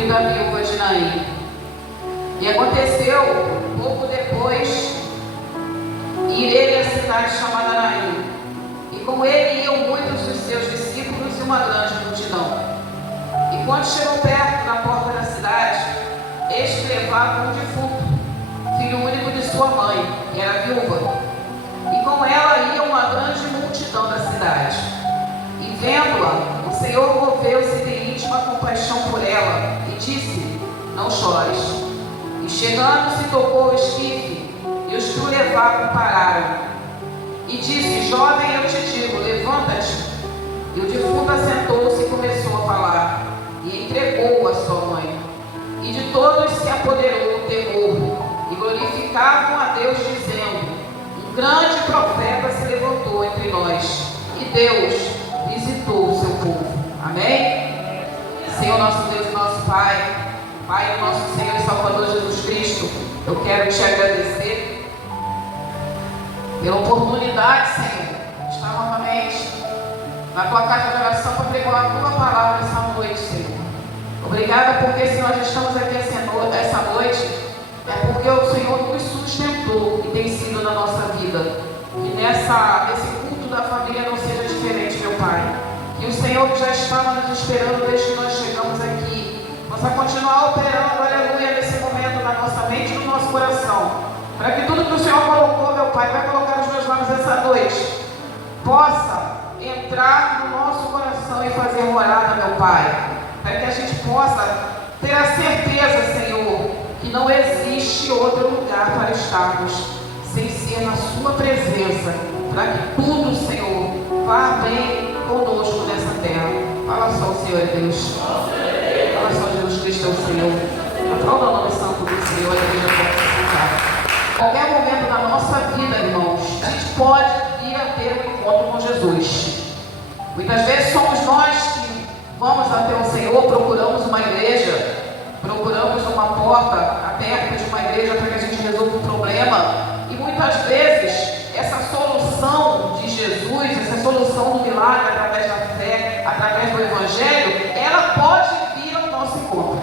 filho da viúva de Naim. E aconteceu, pouco depois, ir ele à cidade chamada Naim, e com ele iam muitos dos seus discípulos e uma grande multidão. E quando chegou perto da porta da cidade, este levava um defunto, filho único de sua mãe, que era viúva. E com ela ia uma grande multidão da cidade. E vendo-a, o Senhor moveu-se de íntima compaixão por ela, e disse: não chores. E chegando-se, tocou o esquife, e os que o levavam pararam. E disse: jovem, eu te digo, levanta-te. E o defunto assentou-se e começou a falar, e entregou-o à sua mãe. E de todos se apoderou o temor, e glorificavam a Deus, dizendo: um grande profeta se levantou entre nós, e Deus visitou o seu povo. Amém? Senhor nosso Deus e nosso Pai, Pai do nosso Senhor e Salvador Jesus Cristo, eu quero te agradecer pela oportunidade, Senhor, de estar novamente na tua casa de oração para pregar a tua palavra essa noite, Senhor. Obrigada, porque se nós estamos aqui essa noite, é porque o Senhor nos sustentou e tem sido na nossa vida. Que nesse culto da família não seja diferente, meu Pai. Que o Senhor que já estava nos esperando desde que nós chegamos aqui, possa continuar operando, aleluia, nesse momento na nossa mente e no nosso coração. Para que tudo que o Senhor colocou, meu Pai, vai colocar nos meus lábios essa noite, possa entrar no nosso coração e fazer morada, meu Pai. Para que a gente possa ter a certeza, Senhor, que não existe outro lugar para estarmos sem ser na sua presença, para que tudo, Senhor, vá bem conosco nessa terra. Fala só, o Senhor é Deus. Fala só, Jesus Cristo é o Senhor. Aplauda o nome santo do Senhor, a igreja pode se sentar. Qualquer momento da nossa vida, irmãos, a gente pode vir a ter um encontro com Jesus. Muitas vezes somos nós que vamos até o Senhor, procuramos uma igreja, procuramos uma porta aberta de uma igreja para que a gente resolva um problema. E muitas vezes essa solução de Jesus, essa solução do milagre através da fé, através do Evangelho, ela pode vir ao nosso encontro,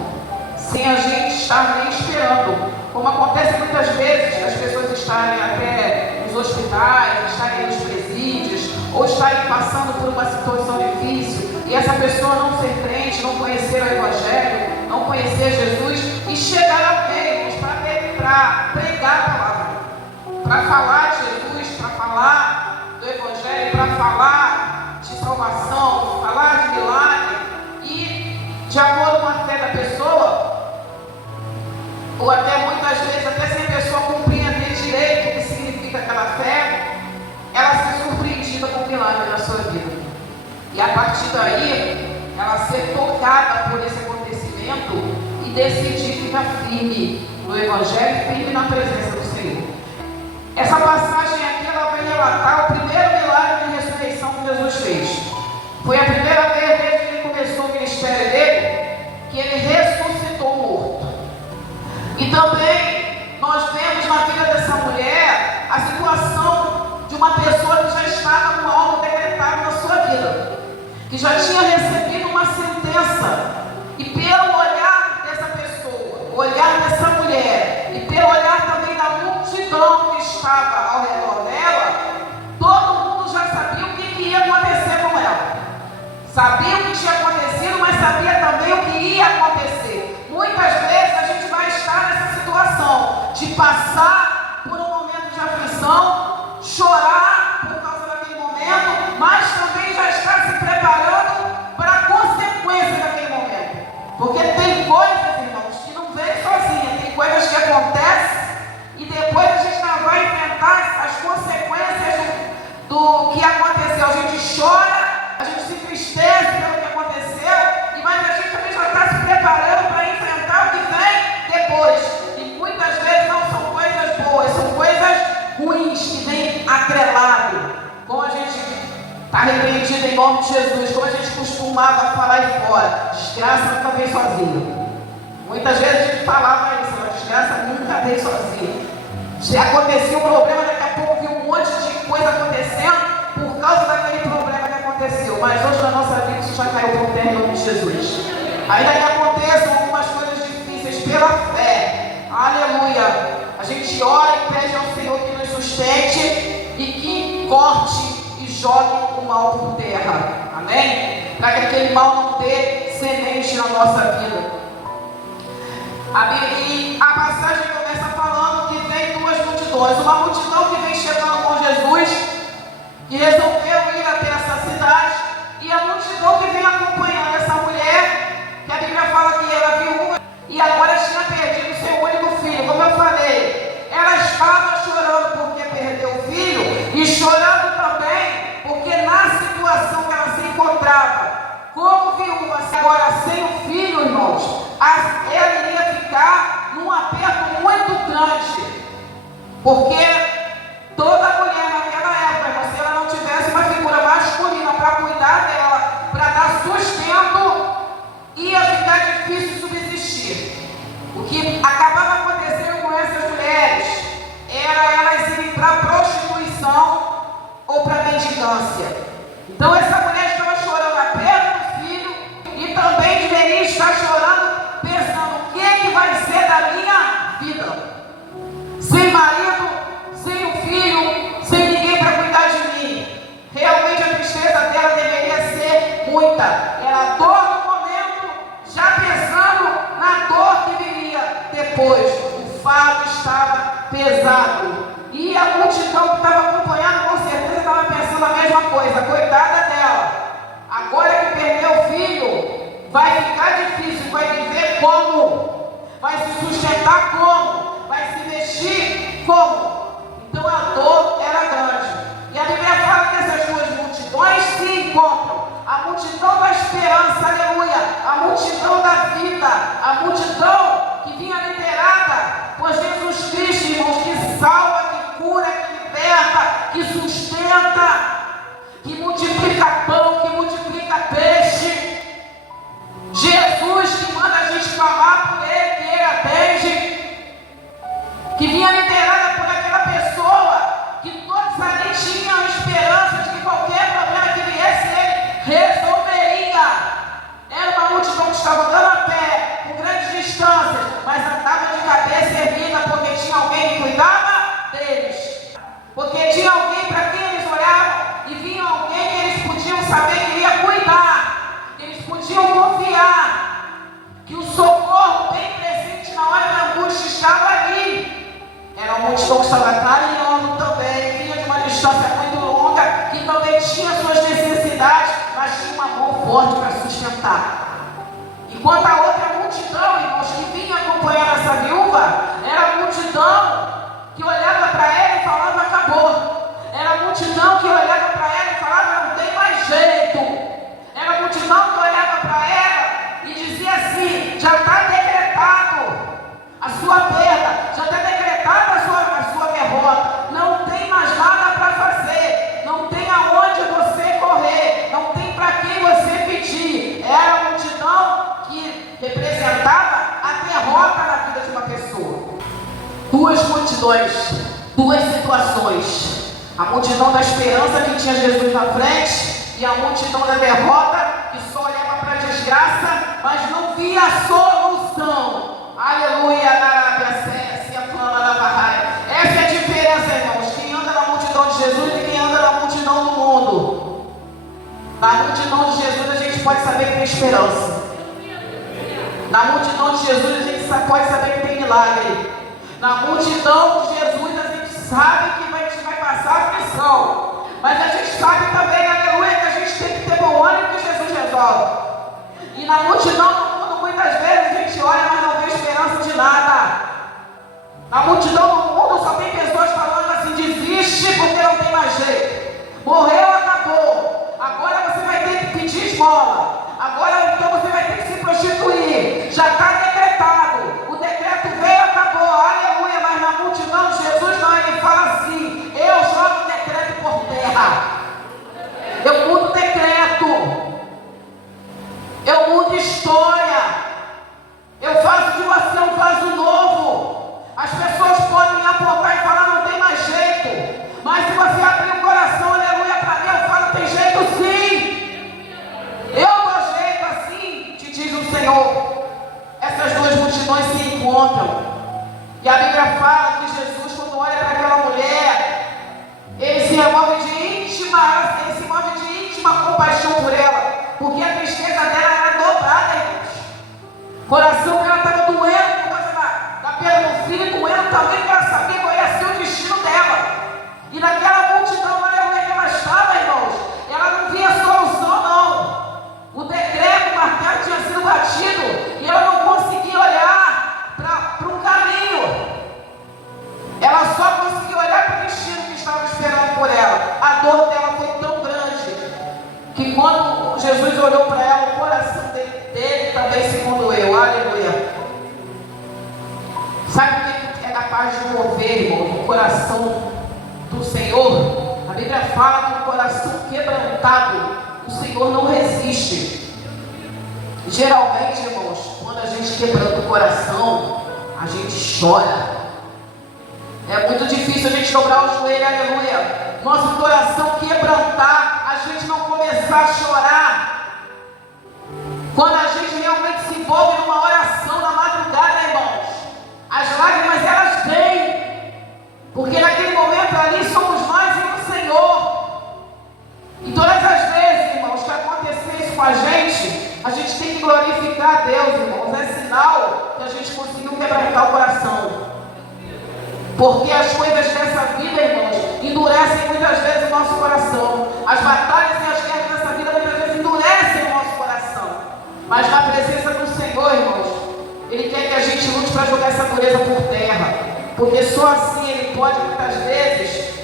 sem a gente estar nem esperando. Como acontece muitas vezes, as pessoas estarem até nos hospitais, estarem nos presídios, ou estarem passando por uma situação difícil, e essa pessoa não ser crente, não conhecer o Evangelho, não conhecer Jesus, e chegar alguém para pregar a palavra, para falar de Jesus, para falar do Evangelho, para falar de salvação, falar de milagre, e de acordo com a fé da pessoa, ou até muitas vezes, até sem a pessoa compreender direito o que significa aquela fé, ela ser surpreendida com o milagre na sua vida. E a partir daí, ela ser tocada por esse acontecimento e decidir ficar firme no Evangelho, firme na presença do Senhor. Essa passagem aqui, ela vai relatar o primeiro milagre de ressurreição que Jesus fez. Foi a primeira vez desde que ele começou o ministério dele, que ele ressuscitou o morto. E também, nós vemos na vida dessa mulher a situação de uma pessoa que já estava com algo decretado na sua vida, que já tinha recebido uma sentença, e pelo olhar dessa pessoa, o olhar dessa mulher, e pelo olhar também da multidão que estava ao redor dela, todo mundo já sabia o que ia acontecer com ela. Sabia o que tinha acontecido, mas sabia também o que ia acontecer. Muitas vezes a gente vai estar nessa situação de passar por um momento de aflição, chorar por causa daquele momento, mas também já estar se preparando para a consequência daquele momento. Porque tem coisas, irmãos, que não vêm sozinhas, tem coisas que acontecem e depois a gente não vai enfrentar as consequências do que aconteceu. A gente chora, a gente se entristece pelo que aconteceu, mas a gente também já está se preparando para enfrentar o que vem depois. E muitas vezes não são coisas boas, são coisas ruins que vêm atrelado. Como a gente está repreendido em nome de Jesus, como a gente costumava falar aí fora, desgraça nunca vem sozinha. Muitas vezes a gente falava isso, a desgraça nunca vem sozinha. Se acontecia um problema, daqui a pouco viu um monte de coisa acontecendo por causa daquele problema que aconteceu. Mas hoje na nossa vida isso já caiu por terra em nome de Jesus. Ainda que aconteçam algumas jogue o mal por terra. Amém? Para que aquele mal não dê semente na nossa vida. E a passagem começa falando que vem duas multidões. Uma multidão que vem chegando com Jesus, que resolveu ir até essa cidade, e a multidão que vem acompanhando essa mulher, que a Bíblia fala que era viúva, e agora tinha perdido seu único filho. Como eu falei, ela estava chorando porque perdeu o filho, e chorando também porque na situação que ela se encontrava, como viúva, agora sem o filho, irmãos, ela iria ficar num aperto muito grande, porque toda mulher naquela época, se ela não tivesse uma figura masculina para cuidar dela, para dar sustento, ia ficar difícil subsistir. O que acabava acontecendo com essas mulheres era elas irem para a prostituição ou para a mendicância. Então essa mulher estava chorando a perda do filho e também deveria estar chorando, pensando: o que vai ser da minha vida? Sem marido, sem o filho, sem ninguém para cuidar de mim. Realmente a tristeza dela deveria ser muita. Era dor no momento, já pensando na dor que viria depois. O fardo estava pesado. E a multidão que estava acompanhando, com certeza estava pensando a mesma coisa: coitada dela, agora que perdeu o filho, vai ficar difícil, vai viver como? Vai se sustentar como? Vai se vestir como? Então a dor era grande. E a Bíblia fala que essas duas multidões se encontram. A multidão da esperança, aleluia, a multidão da vida, a multidão que vinha liderada por Jesus Cristo, irmãos, que salva, que cura, que liberta, que sustenta, que multiplica pão, que multiplica peixe. Jesus que manda a gente clamar por Ele, que Ele atende, que vinha liderada por aquela pessoa que todos ali tinham esperança de que qualquer problema que viesse Ele resolveria. Era uma multidão que estava andando a pé, com grandes distâncias, mas andava de cabeça erguida, porque tinha alguém que cuidava deles, porque tinha alguém para quem eles olhavam e vinha alguém que eles podiam saber que iria cuidar, que eles podiam confiar, que o socorro bem presente na hora da angústia estava ali. Era uma multidão que estava caminhando também, vinha de uma distância muito longa, que também tinha suas necessidades, mas tinha uma mão forte para sustentar. Enquanto a outra multidão, irmãos, que vinha acompanhando essa viúva, era a multidão que olhava para ela e falava: acabou. Era a multidão que olhava para ela e falava: não tem mais jeito. Era a multidão que olhava para ela e dizia assim: já está decretado a sua perda, já está decretada a sua derrota, não tem mais nada para fazer, não tem aonde você correr, não tem para quem você pedir. Era a multidão que representava a derrota na vida de uma pessoa. Duas multidões, duas situações: a multidão da esperança que tinha Jesus na frente e a multidão da derrota que só olhava para a desgraça, mas não via a solução. Aleluia, na Arábia se aflama na barraia. Essa é a diferença, irmãos: quem anda na multidão de Jesus e quem anda na multidão do mundo. Na multidão de Jesus a gente pode saber que tem esperança. Na multidão de Jesus a gente pode saber que tem milagre. Na multidão de Jesus a gente sabe que a gente vai passar aflição. Mas a gente sabe também, aleluia, que a gente tem que ter bom ânimo que Jesus resolve. E na multidão do mundo, muitas vezes a gente olha, mas não vê esperança de nada. Na multidão do mundo só tem pessoas falando assim: desiste porque não tem mais jeito. Morreu, acabou. Agora você vai ter que pedir esmola. Agora então você vai ter que se prostituir. Já está decretado. O decreto veio, acabou. Aleluia. Mas na multidão de Jesus não, ele fala assim: eu jogo o decreto por terra. Eu mudo o decreto. Eu mudo história. Eu faço de você um vaso novo. As pessoas podem apontar e falar: não tem mais jeito. Mas se você abrir o coração, aleluia, para mim, eu falo: tem jeito sim. Eu dou jeito assim, te diz o Senhor. Essas duas multidões se encontram. E a Bíblia fala que Jesus, quando olha para aquela mulher, ele se remove de íntima, ele porque a tristeza dela era dobrada, irmãos. O coração dela estava doendo por causa da perda do filho, doendo também, porque ela sabia qual ia ser o destino dela. E naquela multidão, aleluia, que ela estava, irmãos, ela não via solução, não. O decreto, o martelo tinha sido batido e ela não conseguia olhar para um caminho. Ela só conseguia olhar para o destino que estava esperando por ela. A dor dela foi tão grande que quando Jesus olhou para ela, o coração dele também se condoeu. Aleluia. Sabe o que é capaz de mover, irmão, o coração do Senhor? A Bíblia fala que o coração quebrantado, o Senhor não resiste. Geralmente, irmãos, quando a gente quebranta o coração, a gente chora. É muito difícil a gente dobrar o joelho, aleluia. Nosso coração quebrantar, a gente não começar a chorar. Quando a gente realmente se envolve numa oração na madrugada, irmãos, as lágrimas elas vêm, porque naquele momento ali somos nós e o Senhor. E todas as vezes, irmãos, que acontecer isso com a gente tem que glorificar a Deus, irmãos. É sinal que a gente conseguiu quebrantar o coração. Porque as coisas dessa vida, irmãos, endurecem muitas vezes o nosso coração. As batalhas e as guerras dessa vida muitas vezes endurecem o nosso coração. Mas na presença do Senhor, irmãos, Ele quer que a gente lute para jogar essa dureza por terra. Porque só assim Ele pode, muitas vezes,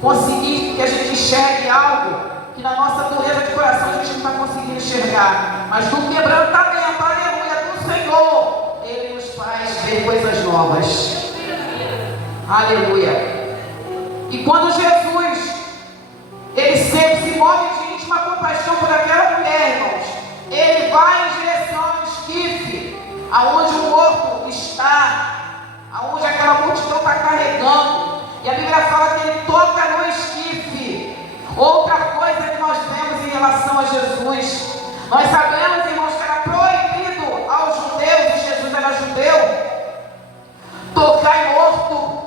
conseguir que a gente enxergue algo que na nossa dureza de coração a gente não está conseguindo enxergar. Mas no quebrantamento, aleluia, do Senhor, Ele nos faz ver coisas novas. Aleluia. E quando Jesus, Ele sempre se move de íntima compaixão por aquela mulher, irmãos, Ele vai em direção ao esquife, aonde o morto está, aonde aquela multidão está carregando. E a Bíblia fala que Ele toca no esquife. Outra coisa que nós vemos em relação a Jesus, nós sabemos, irmãos, que era proibido aos judeus, e Jesus era judeu, tocar em morto,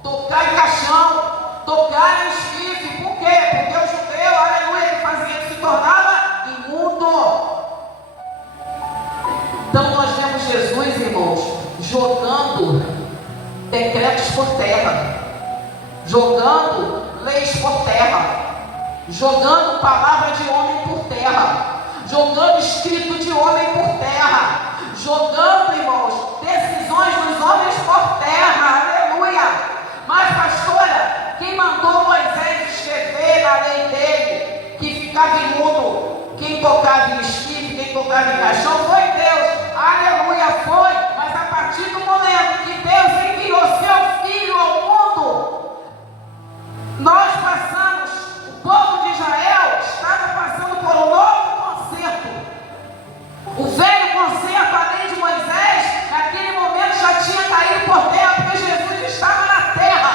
tocar em caixão, tocar em esquife. Por quê? Porque o judeu, aleluia, ele fazia isso, se tornava imundo. Então nós vemos Jesus, irmãos, jogando decretos por terra, jogando leis por terra, jogando palavra de homem por terra, jogando escrito de homem por terra, jogando, irmãos, decisões dos homens por terra. Aleluia. Mas, pastora, quem mandou Moisés escrever na lei dele que ficava imundo quem tocava em esquife, quem tocava em caixão? Foi Deus. Aleluia, foi. Mas a partir do momento que Deus enviou seu Filho ao mundo, nós passamos, o povo de Israel estava passando por um novo concerto. O velho concerto, a lei de Moisés, naquele momento já tinha caído por terra, porque Jesus estava na terra.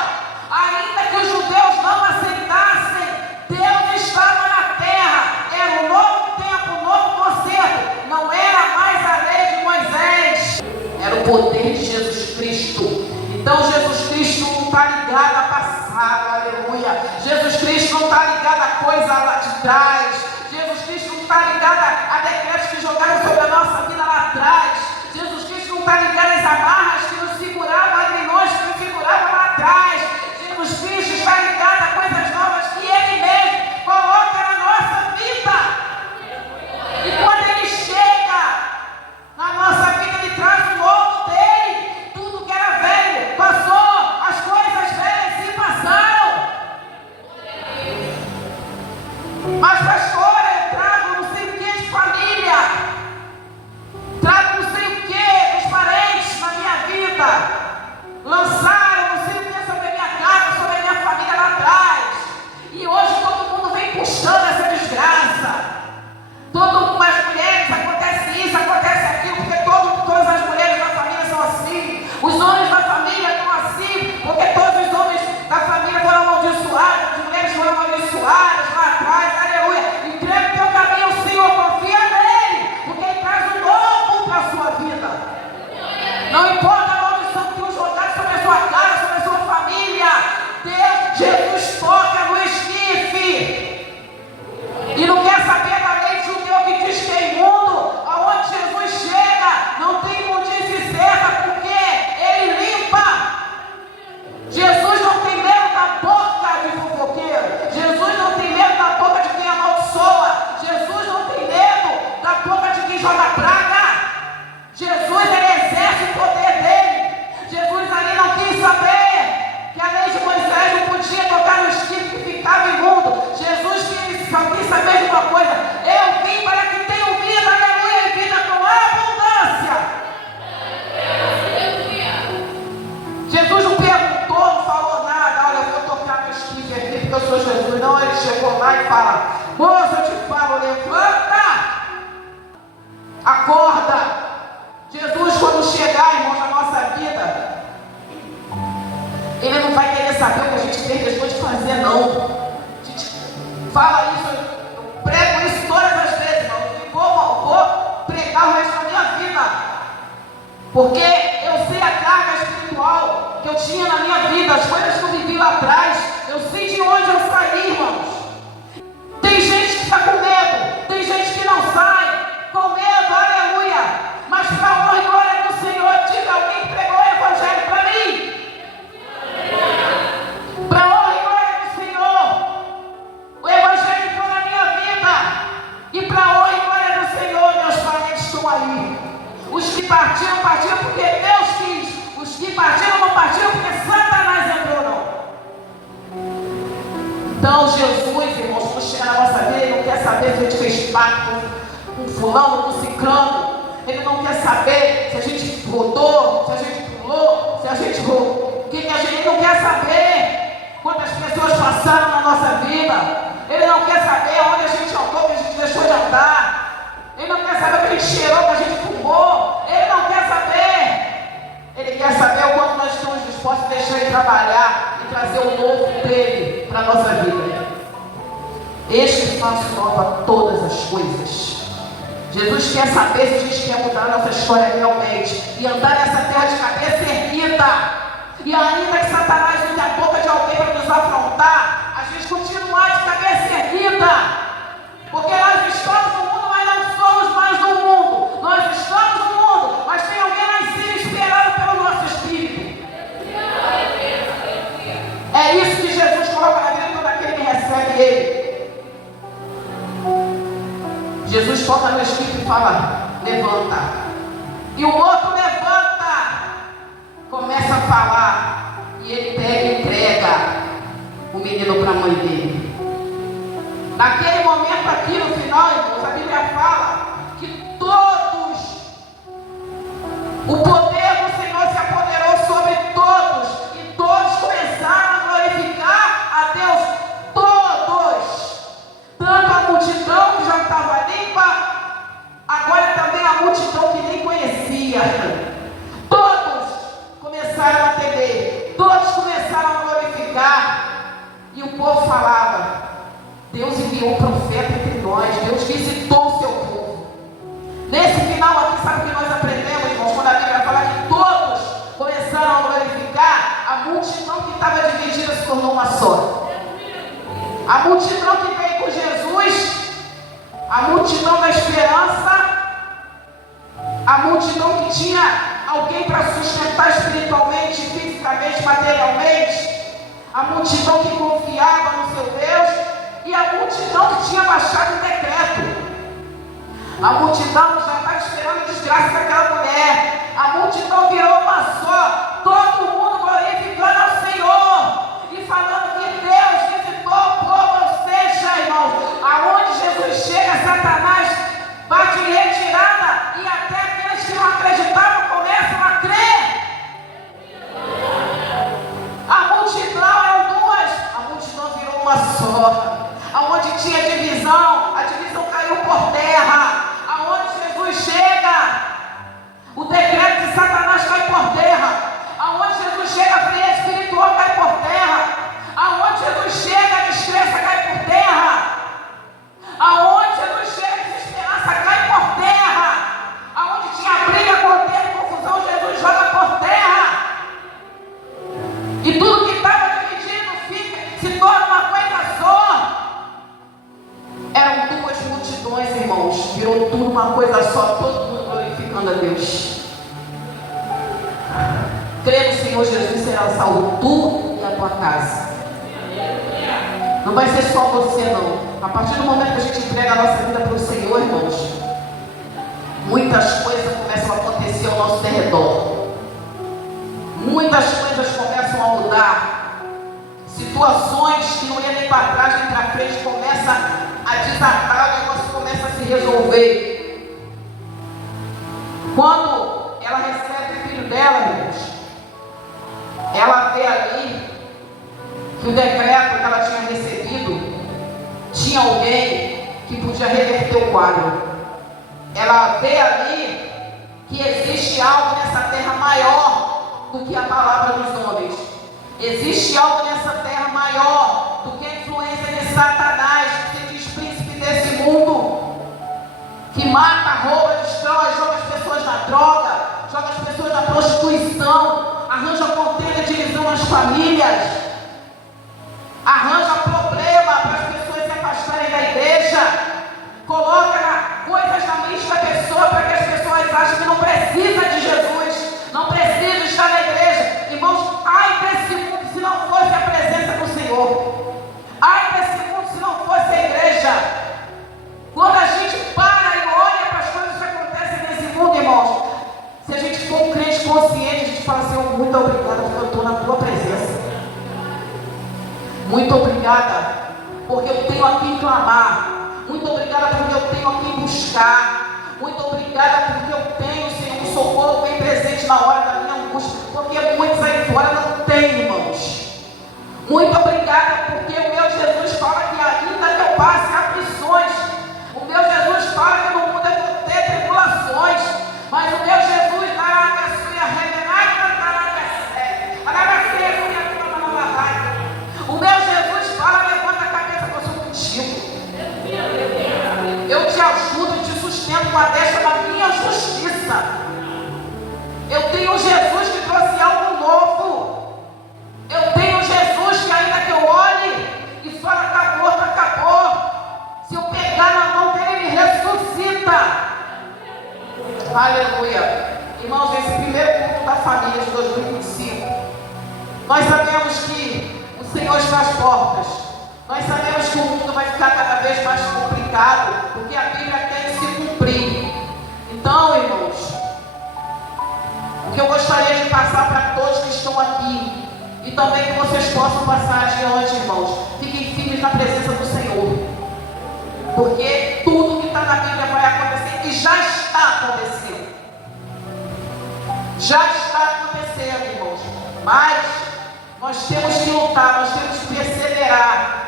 Ainda que os judeus não aceitassem, Deus estava na terra. Era um novo tempo, um novo concerto. Não era mais a lei de Moisés, era o poder de Jesus Cristo. Então Jesus Cristo não está ligado a passado, aleluia. Jesus Cristo não está ligado a coisa lá de trás. Jesus Cristo não está ligado a decretos que jogaram sobre a nossa vida lá atrás. Jesus Cristo não está ligado às amarras que nos seguravam, a grilhões que nos seguravam lá atrás. Jesus Cristo está ligado a coisas novas que Ele mesmo coloca na nossa vida. E quando Ele chega na nossa vida, Ele traz o novo dele. Tudo que era velho passou, as coisas velhas se passaram. Mas, pastora, eu trago não sei o que de família, trago não sei o que dos parentes. saber que a lei de Moisés não podia tocar no espírito que ficava imundo. Jesus quis saber de uma coisa: eu vim para que tenham vida, aleluia, e vida com abundância. Jesus não perguntou, não falou nada: olha, eu vou tocar no espírito aqui porque eu sou Jesus. Não, ele chegou lá e fala: moço, eu te falo, levanta, acorda. Jesus, quando chegar, irmãos, na nossa vida, Ele não vai querer saber o que a gente deixou de fazer, não. A gente fala isso, eu prego isso todas as vezes, irmão. E vou pregar o resto da minha vida, porque eu sei a carga espiritual que eu tinha na minha vida, as coisas que eu vivi lá atrás. Eu sei de onde eu saí, irmãos. Tem gente que está com medo, tem gente que não sai com medo, aleluia. Mas para a honra e glória do Senhor, diga alguém que pregou o Evangelho para mim. Para a honra e glória do Senhor, o Evangelho entrou na minha vida. E para a honra e glória do Senhor, meus parentes estão aí. Os que partiram, partiram porque Deus quis. Os que partiram, não partiram porque Satanás entrou, não. Então, Jesus, irmãos, quando chega na nossa vida, Ele não quer saber se a gente fez pacto com fulano, com ciclano. Ele não quer saber se a gente rodou, se a gente pulou, se a gente o que a gente não quer saber. Quantas pessoas passaram na nossa vida. Ele não quer saber onde a gente andou, que a gente deixou de andar. Ele não quer saber o que a gente cheirou, que a gente fumou. Ele não quer saber. Ele quer saber o quanto nós estamos dispostos a deixar Ele trabalhar e trazer o novo dele para a nossa vida. Este faço nova todas as coisas. Jesus quer saber se a gente quer mudar a nossa história realmente e andar nessa terra de cabeça erguida. E ainda que Satanás use a boca de alguém para nos afrontar, a gente continuar de cabeça erguida. Porque nós estamos no mundo, mas não somos mais do mundo. Nós estamos no mundo, mas tem alguém lá em cima esperando pelo nosso espírito. É isso que Jesus coloca na vida de todo aquele que recebe Ele. Jesus toca no espírito e fala: levanta. E o outro levanta, começa a falar, e ele pega e entrega o menino para a mãe dele. Naquele momento aqui no final, irmãos, a Bíblia fala que todos, o poder do Senhor se apoderou sobre todos, e todos começaram a glorificar a Deus. Todos, tanto a multidão que já estava limpa, agora também a multidão que nem conhecia. Todos começaram a temer, todos começaram a glorificar, e o povo falava: Deus enviou um profeta entre nós, Deus visitou o seu povo. Nesse final aqui, sabe o que nós aprendemos, irmãos? Quando a Bíblia fala que todos começaram a glorificar, a multidão que estava dividida se tornou uma só. A multidão que veio com Jesus, a multidão da esperança, a multidão que tinha alguém para sustentar espiritualmente, fisicamente, materialmente, a multidão que confiava no seu Deus, e a multidão que tinha baixado o decreto. A multidão já estava esperando a desgraça daquela mulher. A multidão virou uma só, todo mundo glorificando ao Senhor e falando que Deus visitou o povo. Ou seja, irmãos, aonde Jesus chega, Satanás bate em retirada, e até aqueles que não acreditavam começam a crer. A multidão eram duas, a multidão virou uma só. Aonde tinha divisão, a divisão caiu por terra. Aonde Jesus chega, o decreto de Satanás cai por terra. Aonde Jesus chega, a fé espiritual cai por terra. Aonde Jesus chega, a descrença cai por terra. Aonde Jesus chega, a desesperança cai por terra. Aonde tinha briga, contenda e confusão, Jesus joga por terra. E tudo que estava dividido se torna uma coisa só. Eram duas multidões, irmãos, virou tudo uma coisa só, todo mundo glorificando a Deus. Crê no Senhor Jesus, será salvo tu e a tua casa. Não vai ser só você, não. A partir do momento que a gente entrega a nossa vida para o Senhor, irmãos, muitas coisas começam a acontecer ao nosso redor. Muitas coisas coisas começam a mudar, situações que não iam nem para trás nem para frente começam a desatar, o negócio começa a se resolver. Quando ela recebe o filho dela, irmãos, ela vê ali que o decreto que ela tinha recebido tinha alguém que podia reverter o quadro. Ela vê ali que existe algo nessa terra maior do que a palavra dos homens. Existe algo nessa terra maior do que a influência de Satanás, que se diz príncipe desse mundo, que mata, rouba, destrói, joga as pessoas na droga, joga as pessoas na prostituição, arranja contenda e divisão nas famílias, arranja problema para as pessoas se afastarem da igreja, coloca coisas na mente da pessoa para que as pessoas achem que não precisa de Jesus, não precisa estar na igreja. Irmãos, ai desse mundo se não fosse a presença do Senhor, ai desse mundo se não fosse a igreja. Quando a gente para e olha para as coisas que acontecem nesse mundo, irmãos, se a gente for um crente consciente, a gente fala assim: muito obrigada porque eu estou na tua presença, muito obrigada porque eu tenho a quem clamar, muito obrigada porque eu tenho a quem buscar, muito obrigada porque eu tenho, Senhor, um socorro bem presente na hora da minha angústia, porque muitos aí fora não têm, irmãos. Muito obrigada porque o meu Jesus fala que ainda que eu passe aflições, o meu Jesus fala que no mundo eu vou ter tribulações, mas o meu Jesus dará a minha sua redenada, o meu Jesus fala: levanta a cabeça que eu sou contigo, eu te ajudo e te sustento com a destra da minha justiça. Eu tenho Jesus que trouxe algo novo. Eu tenho Jesus que ainda que eu olhe e só está morto, acabou. Se eu pegar na mão dele, ele ressuscita. Aleluia. Irmãos, esse primeiro culto da família de 2025, nós sabemos que o Senhor está às portas. Nós sabemos que o mundo vai ficar cada vez mais complicado, porque a Bíblia tem que se cumprir. Então, irmãos, o que eu gostaria de passar para todos que estão aqui, e também que vocês possam passar adiante, irmãos, fiquem firmes na presença do Senhor, porque tudo que está na Bíblia vai acontecer e já está acontecendo. Já está acontecendo, irmãos, mas nós temos que lutar, nós temos que perseverar.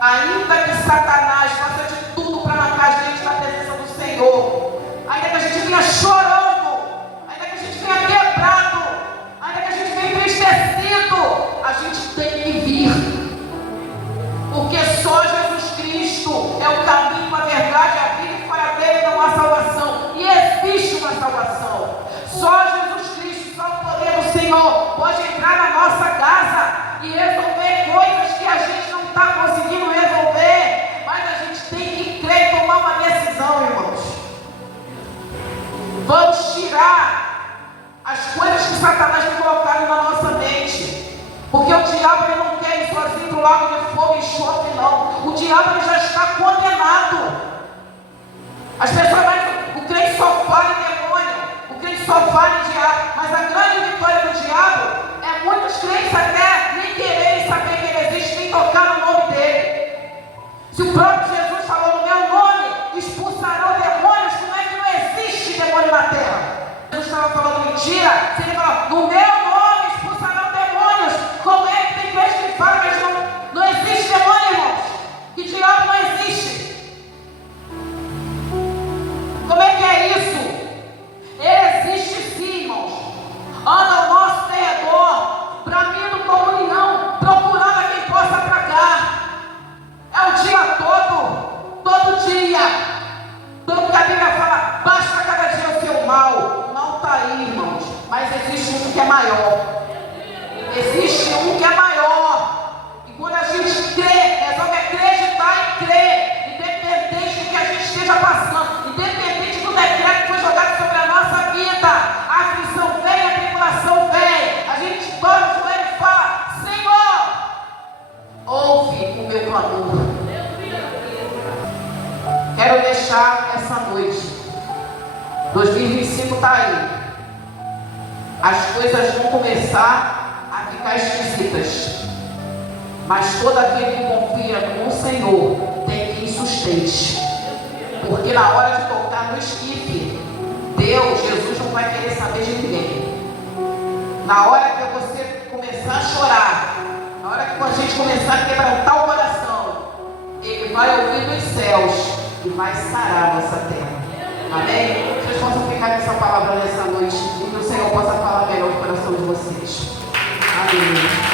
Ainda que Satanás faça de tudo para arrancar a gente da presença do Senhor, ainda que a gente venha chorando, ainda que a gente venha quebrado, ainda que a gente venha entristecido, a gente tem que vir, porque só Jesus Cristo é o caminho, a verdade, a vida, e fora dele não há salvação, e existe uma salvação. Só Jesus Cristo, só o poder do Senhor pode entrar na nossa casa e resolver coisas que a gente não está conseguindo resolver, mas a gente tem que crer e tomar uma decisão, irmãos. Vamos tirar as coisas que Satanás tem colocado na nossa mente, porque o diabo ele não quer ir sozinho para o lago de fogo e enxofre, não. O diabo ele já está condenado. As pessoas, mas o crente só fala em demônio, o crente só fala em diabo, mas a grande vitória do diabo é muitos crentes até nem quererem saber que ele existe, nem tocar no nome dele. Se o próprio Jesus falou: no meu nome expulsarão demônios, como é que não existe demônio na terra? Jesus estava falando mentira? Se ele falou: no meu nome expulsarão demônios, como é que tem gente que fala que não existe demônio, irmãos? Que diabo não existe? Como é que é isso? Ele existe sim, irmãos. Anda ao nosso derredor, bramindo comunhão, procurando a quem possa tragar. É o dia todo dia. Tanto que a Bíblia fala: basta cada dia o seu mal. O mal está aí, irmãos, mas existe um que é maior. Existe um que é maior. E quando a gente crê, resolve acreditar e crer, independente do que a gente esteja passando, independente do decreto que foi jogado sobre a nossa vida, a aflição vem, a tribulação vem, a gente dobra o joelho e fala: Senhor, ouve o meu clamor. Quero deixar essa noite, 2025 está aí, as coisas vão começar ficar esquisitas. Mas todo aquele que confia no Senhor tem quem sustente. Porque na hora de tocar no esquife, Deus, Jesus não vai querer saber de ninguém. Na hora que você começar a chorar, na hora que a gente começar a quebrantar o coração, Ele vai ouvir nos céus e vai sarar a nossa terra. Amém? Vocês possam ficar nessa palavra nessa noite e que o Senhor possa falar melhor no coração de vocês. Amém.